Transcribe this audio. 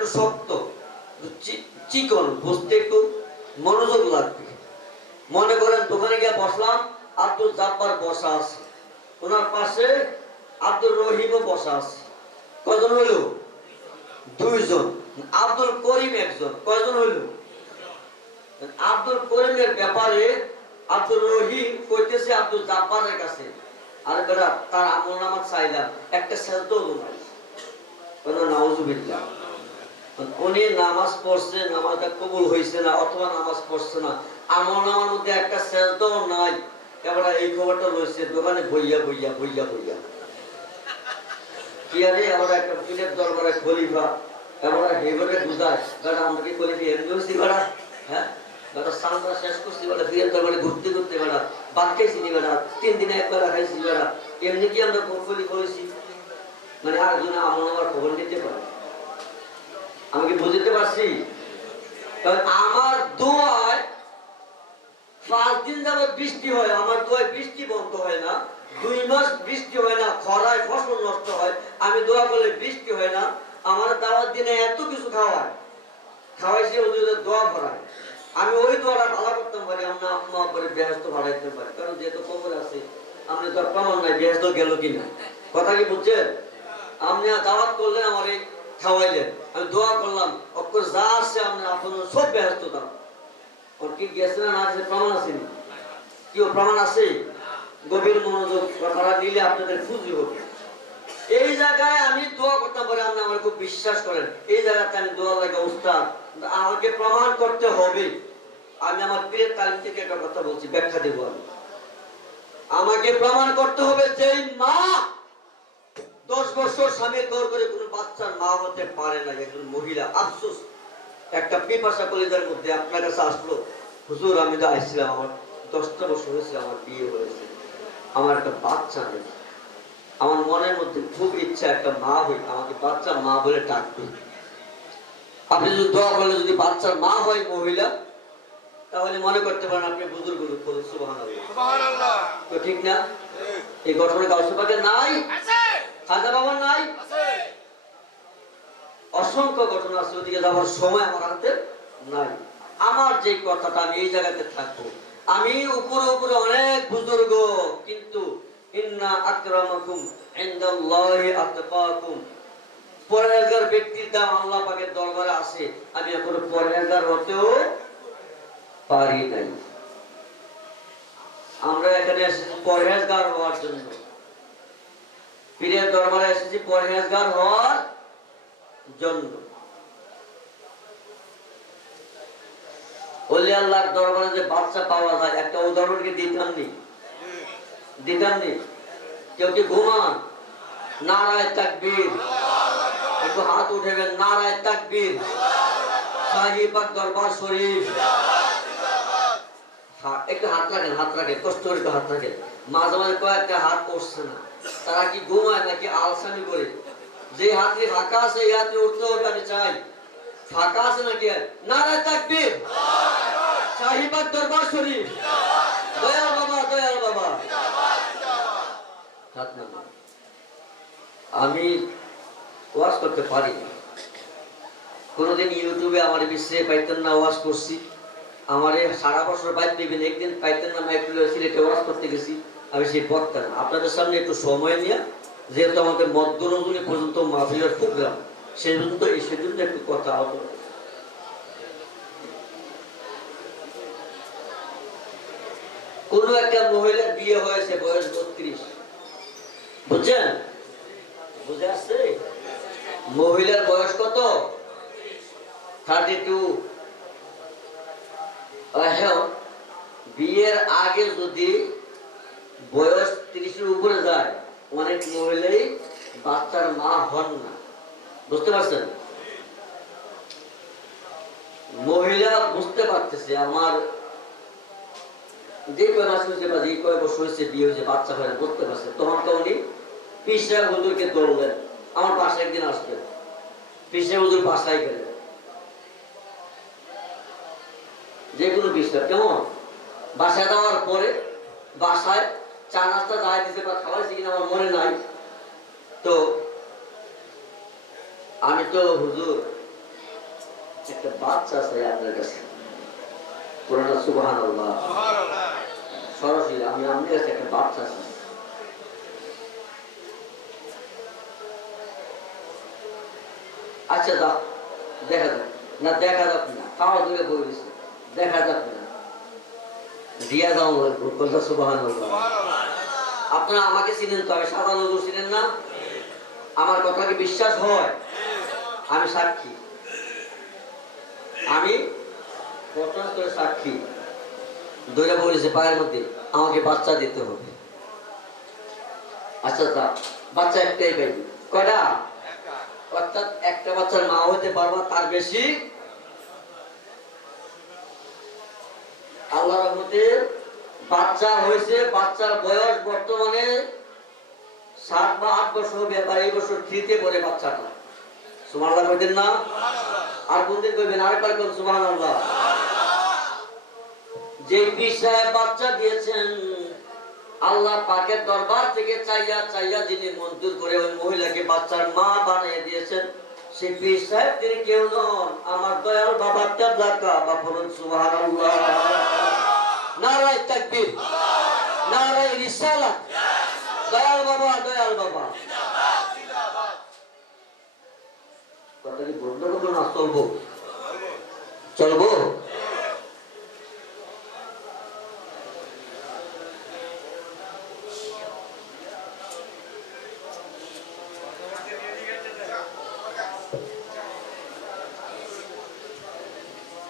একটু শক্ত চিকন, বুঝতে একটু মনোযোগ লাগবে। মনে করেন, দোকানে গিয়ে বসলাম, আব্দুল জাব্বার বসা আছে। ওনার পাশে আব্দুল রহিমও বসা আছে। কজন হইল? দুইজন। আব্দুল করিম একজন। কয়জন হইল? আব্দুল করিমের ব্যাপারে আব্দুল রহিম কইতেছে আব্দুল জাব্বারের কাছে। আর বেটা, তার আমল নামাজ চাইলাম। একটা সেলতেও নাই নাউজুবিল্লাহ। উনি নামাজ পড়ছে, নামাজটা কবুল হয়েছে না অথবা নামাজ পড়ছে না আমল নামার মধ্যে একটা সেলতেও নাই। এবার এই খবরটা রয়েছে, দোকানে আমরা আমরা আমরা কি এমনি হয়েছি বেটা? হ্যাঁ? শেষ করছি ঘুরতে তিন একবার এমনি কি আমরা মানে আরেকজনে আমার খবর নিতে পারে? আমি বুঝতে পারছি? আমার দোয়ায় পাঁচ দিন বৃষ্টি হয়, আমার দোয়ায় বৃষ্টি বন্ধ হয় না, দুই মাস বৃষ্টি হয় না, খরায় ফসল নষ্ট হয়, আমি দোয়া করলে বৃষ্টি হয় না, আমার দাওয়ার দিনে এত কিছু খাওয়ায়। ওদের দোয়া ভরায়। আমি ওই দোয়াটা ভালো পারি আমরা আম্মা করে বেহস্ত ভাড়াইতে পারি কারণ যেহেতু খবর আছে আপনি তো প্রমাণ নাই গেল কিনা। কথা কি বুঝছেন? আপনি দাওয়াত করলে আমার এই খাওয়াইলেন। আমি দোয়া করলাম, অক্ষর যা আসছে আপনি আপনার সব বেহস্ত দাও। ওর কি গেছে না গেছে প্রমাণ আছে ও প্রমাণ আছে? গভীর মনোযোগ কথাটা নিলে আপনাদের খুঁজি হবে। এই জায়গায় আমি দোয়া করতে পারি আপনি আমার খুব বিশ্বাস করেন। এই জায়গাতে আমি দোয়া লাগে উস্তাদ আমাকে প্রমাণ করতে হবে। আমি আমার পীরের তালিম থেকে একটা কথা বলছি, ব্যাখ্যা দেবো আমি। আমাকে প্রমাণ করতে হবে বছর স্বামীর দর করে কোনো বাচ্চার মা হতে পারে না একজন মহিলা। আফসোস একটা পিপাসা কলিজার মধ্যে আপনার কাছে আসলো হুজুর আমি তো আসছিলাম আমার দশটা বছর হয়েছে আমার বিয়ে হয়েছে আমার একটা বাচ্চা নেই। আমার মনের মধ্যে খুব ইচ্ছা একটা মা হই আমাকে বাচ্চা মা বলে ডাকবে। আপনি যদি দোয়া করলে যদি বাচ্চার মা হয় মহিলা তাহলে মনে করতে পারেন আপনি বুজুর্গ লোক সুবহানাল্লাহ। তো ঠিক না? এই ঘটনা নাই? খাজা বাবার নাই? অসংখ্য ঘটনা আছে, ওদিকে যাওয়ার সময় আমার হাতে নাই। আমার যে কথাটা আমি এই জায়গাতে থাকব, আমি উপরে উপরে অনেক বুজুর্গ, কিন্তু ইন্না ইনদাল্লাহি ব্যক্তির দাম আল্লাহ পাকের দরবারে আমি এখনও হতেও পারি নাই। আমরা এখানে এসেছি হওয়ার জন্য। পীরের দরবারে এসেছি, পরহেজগার হওয়ার জন্য। ওলি আল্লাহর দরবারে যে বাচ্চা পাওয়া যায়, একটা উদাহরণ কি দিতাম নি দিতাম নি কেউ কি ঘুমান? নারায় তাকবীর। একটু হাত উঠেবেন, নারায় তাকবীর। সাহিবাগ দরবার শরীফ। একটু হাত রাখেন হাত রাখেন, কষ্ট করে হাত রাখেন। মাঝে মাঝে কয়েকটা হাত পড়ছে না। তারা কি ঘুমায় নাকি করে? যে হাতে ফাঁকা আছে, এই হাতে উঠতে হবে আমি চাই। ফাঁকা আছে নাকি? তাকবীর। সাহিবাগ দরবার শরীফ। দয়াল বাবা দয়াল বাবা। আমি ওয়াজ করতে পারি কোনোদিন ইউটিউবে আমার বিশ্বে পাইতেন না ওয়াজ করছি। আমার সারা বছর বাইর পেবেন একদিন পাইতেন না মাইক্রো সিলেটে ওয়াজ করতে গেছি। আমি সেই বক্তা আপনাদের সামনে একটু সময় নিয়ে, যেহেতু আমাদের মধ্য রজনী পর্যন্ত মাহফিলের প্রোগ্রাম সেই পর্যন্ত এই সেজন্য একটু কথা হতো কোন একটা মহিলার বিয়ে হয়েছে, বয়স বত্রিশ। বুঝছেন? বুঝে আসছে? মহিলার বয়স কত? থার্টি টু বিয়ের আগে যদি বয়স তিরিশের উপরে যায়। অনেক মহিলাই বাচ্চার মা হন না। বুঝতে পারছেন? মহিলা বুঝতে পারতেছে, আমার যে কয় মাস হয়েছে বা যে কয় বছর হয়েছে, বিয়ে হয়েছে, বাচ্চা হয় বুঝতে পারছে। তখন তো উনি পিসা হুজুরকে দৌড়লেন আমার বাসায় একদিন আসবেন পিসা হুজুর বাসায় গেলেন। যে কোনো বিষয় কেমন? বাসায় দেওয়ার পরে বাসায় চা নাস্তা দিতে বা খাওয়াইছে কিনা আমার মনে নাই। তো আমি তো হুজুর, একটা বাচ্চা চাই আপনার কাছে। সরাসরি আমি আপনার কাছে একটা বাচ্চা চাই আচ্ছা দাও, দেখা যাক। না, দেখা যাক না, খাওয়া দূরে বই দেখা যাক না। আপনারা আমাকে চিনেন তো, আমি সাদা নজর চিনেন না? আমার কথা কি বিশ্বাস হয়, আমি সাক্ষী। আমি সাক্ষী। বলেছে, পায়ের মধ্যে আমাকে বাচ্চা দিতে হবে। আচ্ছা তা বাচ্চা একটাই পাইবি। কয়টা? অর্থাৎ একটা বাচ্চার মা হতে পারবা, তার বেশি আল্লাহর রহমতে বাচ্চা হয়েছে, বাচ্চার বয়স বর্তমানে সাত বা আট বছর হবে বা এই বছর থ্রিতে পড়ে বাচ্চাটা। সুমান আল্লাহ না? আর কোনদিন সুমান আল্লাহ যে পীর বাচ্চা দিয়েছেন, আল্লাহ পাকের দরবার থেকে চাইয়া চাইয়া যিনি মঞ্জুর করে ওই মহিলাকে বাচ্চার মা বানিয়ে দিয়েছেন। সেই পীর সাহেব, তিনি কেউ নন। আমার দয়াল বাবা তেবলাকা। বা বলুন, সুবহানাল্লাহ। নারায় তাকবীর। নারায় রিসালাত। দয়াল বাবা দয়াল বাবা। কথা কি বন্ধ করব না চলবো। চলবো?